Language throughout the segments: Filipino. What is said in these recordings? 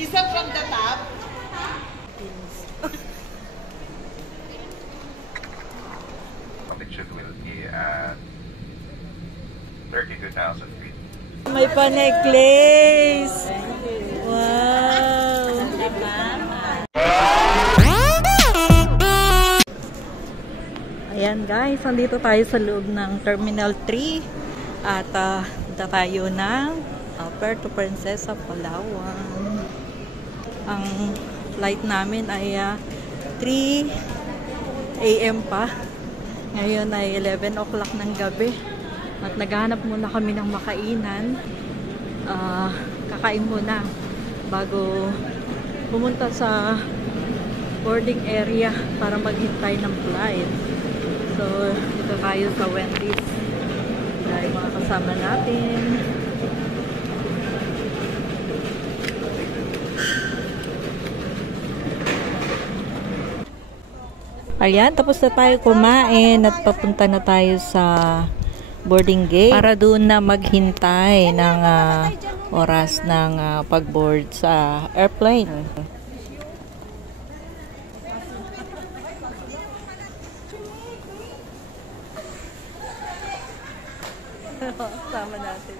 Lisa from the top. Altitude will be at 32,000 feet. May pa-necklace! Wow! Ayan guys, nandito tayo sa loob ng Terminal 3 at punta tayo ng Puerto Princesa, Palawan. Ang flight namin ay 3 AM pa. Ngayon ay 11 o'clock ng gabi at naghahanap muna kami ng makainan. Kakain muna bago pumunta sa boarding area para maghintay ng flight. So, dito tayo sa Wendy's. Dahil mga kasama natin. Ayan, tapos na tayo kumain at papunta na tayo sa boarding gate para doon na maghintay ng oras ng pag-board sa airplane. Sama natin.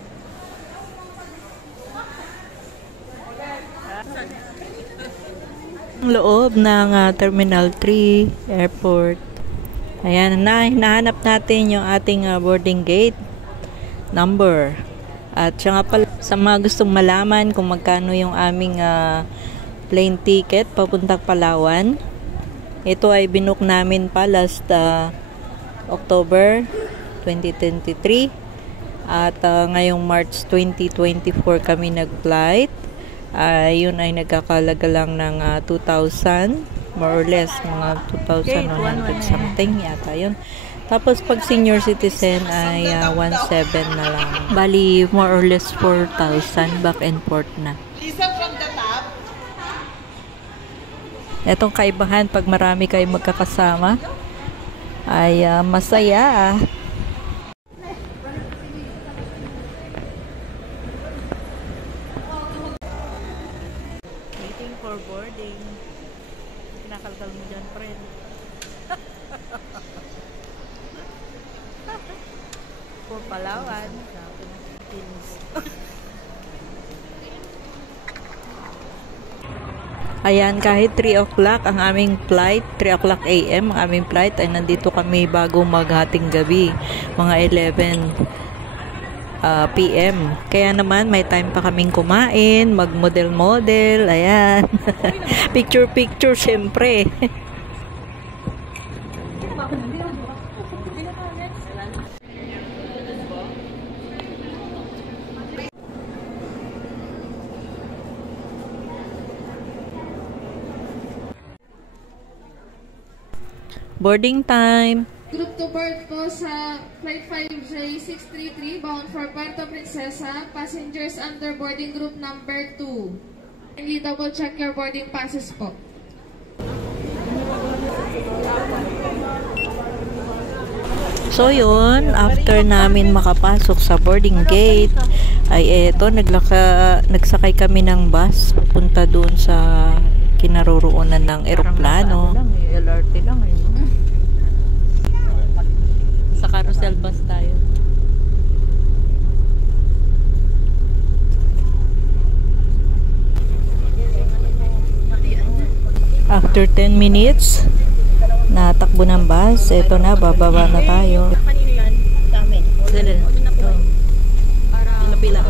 Ang loob ng Terminal 3 Airport. Ayan, hinahanap natin yung ating boarding gate number. At siya nga pala, sa mga gustong malaman kung magkano yung aming plane ticket papuntang Palawan, ito ay binook namin pa last October 2023 at ngayong March 2024 kami nag-flight. Yun ay nagkakalaga lang ng 2,000, more or less mga 2,100 something yata yun. Tapos pag senior citizen ay 1,700 na lang. Bali more or less 4,000 back and forth na. Lisa from the top. Etong kaibahan pag marami kayo magkakasama ay masaya. Waiting for boarding. Kinakalkal mo dyan, friend. For Palawan. Ayan, kahit 3 o'clock ang aming flight, 3 o'clock AM ang aming flight, ay nandito kami bago maghating gabi, mga 11 PM. Kaya naman may time pa kaming kumain, mag-model-model, ayan. Picture-picture syempre. Boarding time. Group to board po sa Flight 5J633 bound for Puerto Princesa. Passengers under boarding group number 2. Kindly double check your boarding passes po. So yun, after namin makapasok sa boarding gate, ay eto, nagsakay kami ng bus punta doon sa kinaroroonan ng eroplano. LRT lang eh, no? Sa carousel bus tayo. After 10 minutes, natakbo ng bus. Ito na, bababa na tayo. Dali. Pila-pila.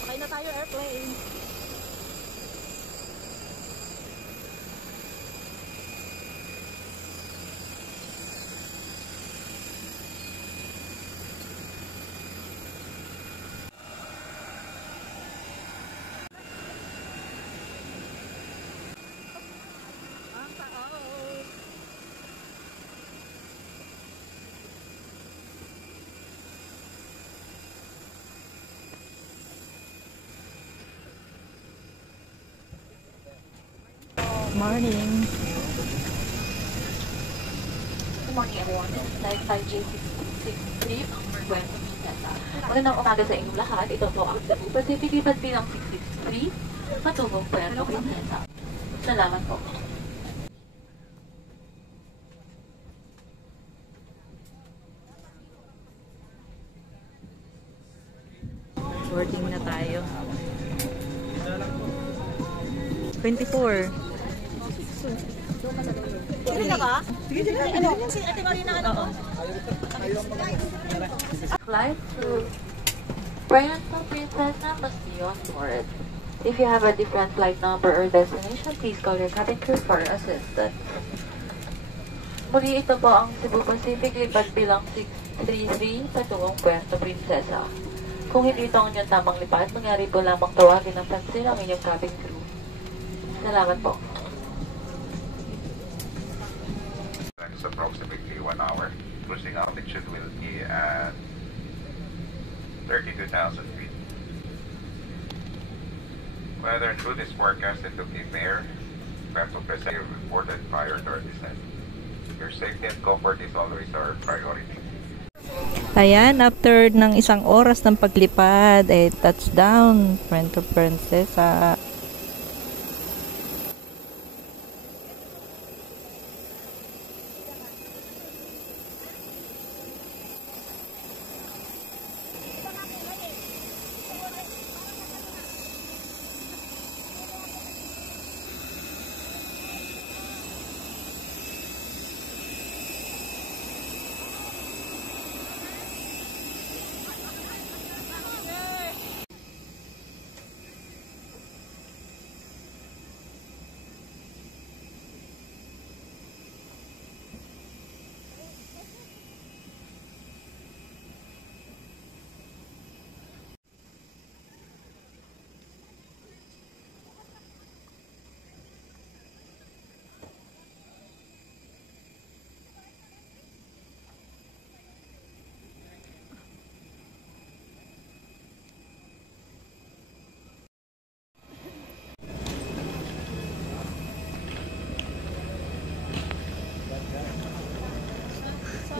Sakay na tayo airplane. morning. Good morning everyone. It's flight 5J663 from Puerto Princesa. Magandang umaga sa inyong lahat. Ito po ang Cebu Pacific Lipat bilang 663 patungong Puerto Princesa. Salamat po. Boarding na tayo. 24. Sige na ba? Sige na. Ano? Si Ate Marina, ano? Flight to Puerto Princesa must be on board. If you have a different flight number or destination, please call your cabin crew for assistance. Muli ito po ang Cebu Pacific Lipat bilang 633 patungong Puerto Princesa. Kung hindi ito ang inyong tamang lipat, mangyari po lamang tawagin ng pansin ang inyong cabin crew. Salamat po. It's approximately 1 hour. Cruising altitude will be at 32,000 feet. Weather through this forecast, it will be fair. Puerto Princesa reported prior to our descent. Your safety and comfort is always our priority. Ayan, after ng isang oras ng paglipad, touchdown, Puerto Princesa.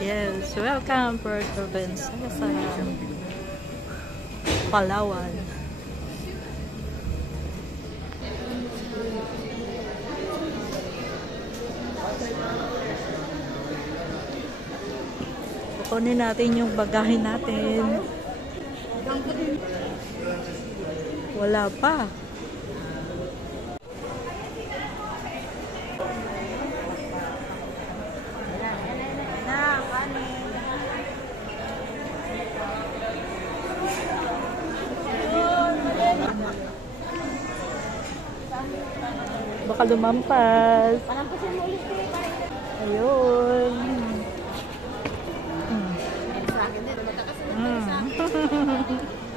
Yes, welcome Puerto Princesa, Palawan. Kukunin natin yung bagahe natin. Wala pa. Baka lumampas. Ayun. Sa akin din, matakas na sa akin.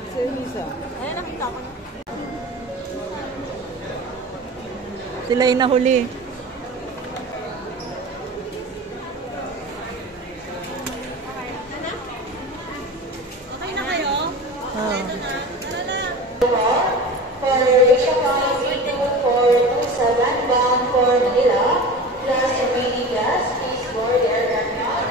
Seryosa. Ayun, nakita ko na. Sila yung nahuli. Okay na kayo? Oh. Ito na. Tara na. For reservation line 3247 bound for Manila, plus remaining gas, please board the aircraft now.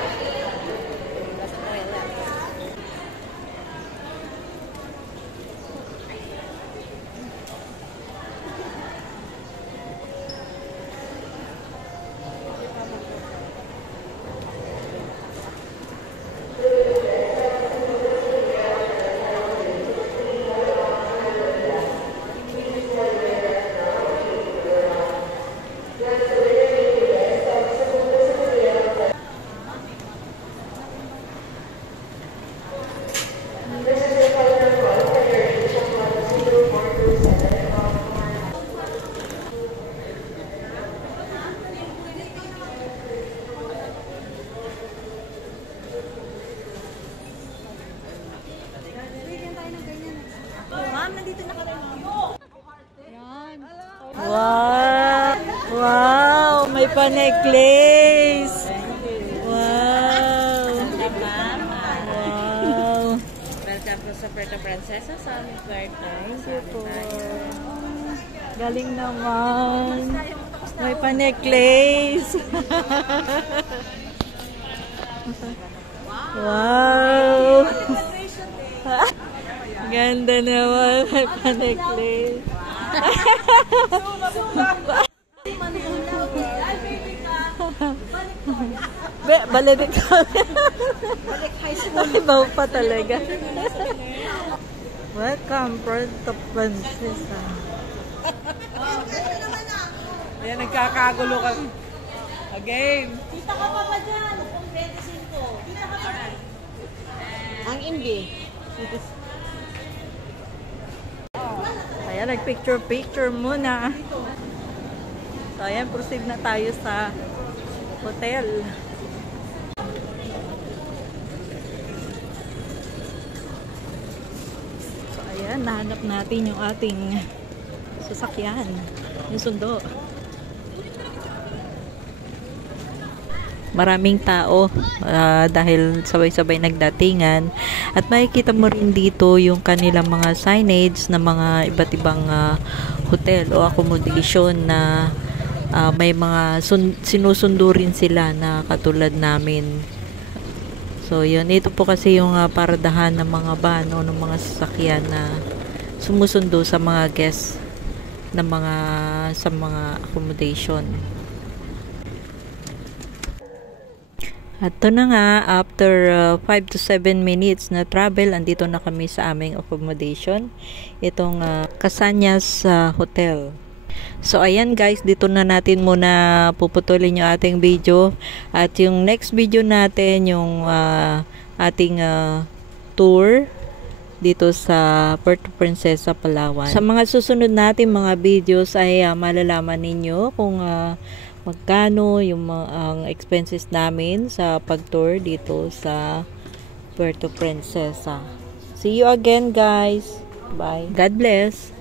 Wow! Wow! May pa-necklace! Wow! Wow! Welcome po sa Puerto Princesa sa aming kwarto. Thank you po. Galing naman. May pa-necklace. Wow! Ganda naman. May pa-necklace. Balik ka. Ibaw pa talaga. Welcome, Puerto Princesa. Ayan, nagkakagulo kami. Again. Kita ka pa ba dyan? Kung 25. Kita ka pa. Ang imbi. Ayan, nag-picture muna. So, ayan, proceed na tayo sa hotel. So, ayan, nahanap natin yung ating sasakyan. Yung sundo. Maraming tao dahil sabay-sabay nagdatingan at makikita mo rin dito yung kanilang mga signage na mga iba't ibang hotel o accommodation na may mga sinusundo rin sila na katulad namin. So yun, ito po kasi yung paradahan ng mga van o ng mga sasakyan na sumusundo sa mga guests na sa mga accommodation. At ito na nga, after 5 to 7 minutes na travel, andito na kami sa aming accommodation. Itong Casañas Hotel. So, ayan guys, dito na natin muna puputulin yung ating video. At yung next video natin, yung ating tour dito sa Puerto Princesa, Palawan. Sa mga susunod natin mga videos ay malalaman ninyo kung magkano yung ang expenses namin sa pag-tour dito sa Puerto Princesa. See you again guys. Bye. God bless.